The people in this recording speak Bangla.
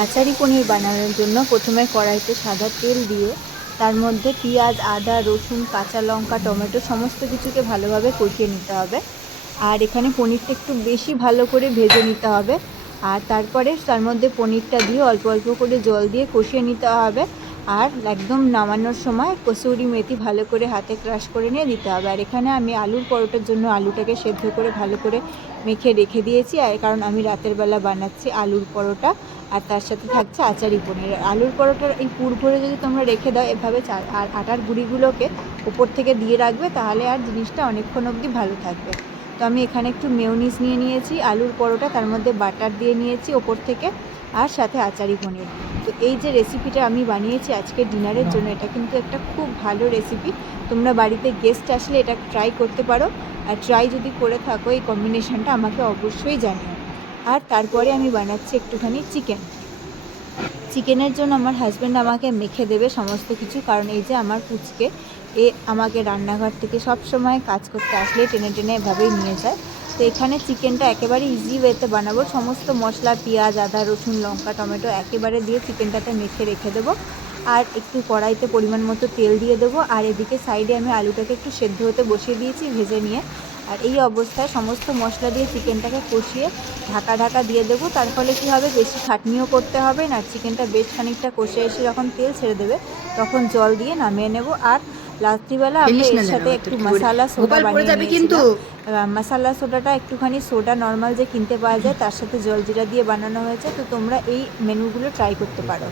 আচারি পনির বানানোর জন্য প্রথমে কড়াইতে সাদা তেল দিয়ে তার মধ্যে পেঁয়াজ, আদা, রসুন, কাঁচা লঙ্কা, টমেটো সমস্ত কিছুকে ভালোভাবে কষিয়ে নিতে হবে। আর এখানে পনিরটা একটু বেশি ভালো করে ভেজে নিতে হবে। আর তারপরে তার মধ্যে পনিরটা দিয়ে অল্প অল্প করে জল দিয়ে কষিয়ে নিতে হবে। আর একদম নামানোর সময় কসুরি মেথি ভালো করে হাতে ক্রাশ করে নিয়ে দিতে হবে। আর এখানে আমি আলুর পরোটার জন্য আলুটাকে সেদ্ধ করে ভালো করে মেখে রেখে দিয়েছি। আর কারণ আমি রাতের বেলা বানাচ্ছি আলুর পরোটা। আর তার সাথে থাকছে আচারি পনির। আলুর পরোটার এই পুর ভরে যদি তোমরা রেখে দাও এভাবে আর আটার গুঁড়িগুলোকে উপর থেকে দিয়ে রাখবে, তাহলে আর জিনিসটা অনেকক্ষণ অবধি ভালো থাকবে। তো আমি এখানে একটু মেয়োনিজ নিয়ে নিয়েছি, আলুর পরোটা, তার মধ্যে বাটার দিয়ে নিয়েছি ওপর থেকে, আর সাথে আচারি পনির। তো এই যে রেসিপিটা আমি বানিয়েছি আজকে ডিনারের জন্য, এটা কিন্তু একটা খুব ভালো রেসিপি তোমরা বাড়িতে গেস্ট আসলে এটা ট্রাই করতে পারো, আর ট্রাই যদি করে থাকো, এই কম্বিনেশনটা আমাকে অবশ্যই জানিও। আর তারপরে আমি বানাচ্ছি একটুখানি চিকেন চিকেনের জন্য আমার হাজব্যান্ড আমাকে মেখে দেবে সমস্ত কিছু, কারণ এই যে আমার পুচকে, এ আমাকে রান্নাঘর থেকে সব সময় কাজ করতে আসলে টেনে টেনে এভাবেই নিয়ে যায়। তো এখানে চিকেনটা একেবারে ইজি ওয়েতে বানাবো। সমস্ত মশলা, পেঁয়াজ, আদা, রসুন, লঙ্কা, টমেটো একেবারে দিয়ে চিকেনটাতে মেখে রেখে দেবো। আর একটু কড়াইতে পরিমাণ মতো তেল দিয়ে দেবো। আর এদিকে সাইডে আমি আলুটাকে একটু সেদ্ধ হতে বসিয়ে দিয়েছি, ভেজে নিয়ে। আর এই অবস্থায় সমস্ত মশলা দিয়ে চিকেনটাকে কষিয়ে ঢাকা ঢাকা দিয়ে দেবো। তার ফলে কী হবে বেশি খাটনিও করতে হবে না চিকেনটা বেশ খানিকটা কষে এসে যখন তেল ছেড়ে দেবে তখন জল দিয়ে নামিয়ে নেব। আর রাত্রিবেলা আমি এর সাথে একটু মশালা সোডা বানিয়ে যাবে কিন্তু। মশালা সোডাটা একটুখানি সোডা নর্মাল যে কিনতে পাওয়া যায় তার সাথে জলজিরা দিয়ে বানানো হয়েছে। তো তোমরা এই মেনুগুলো ট্রাই করতে পারো।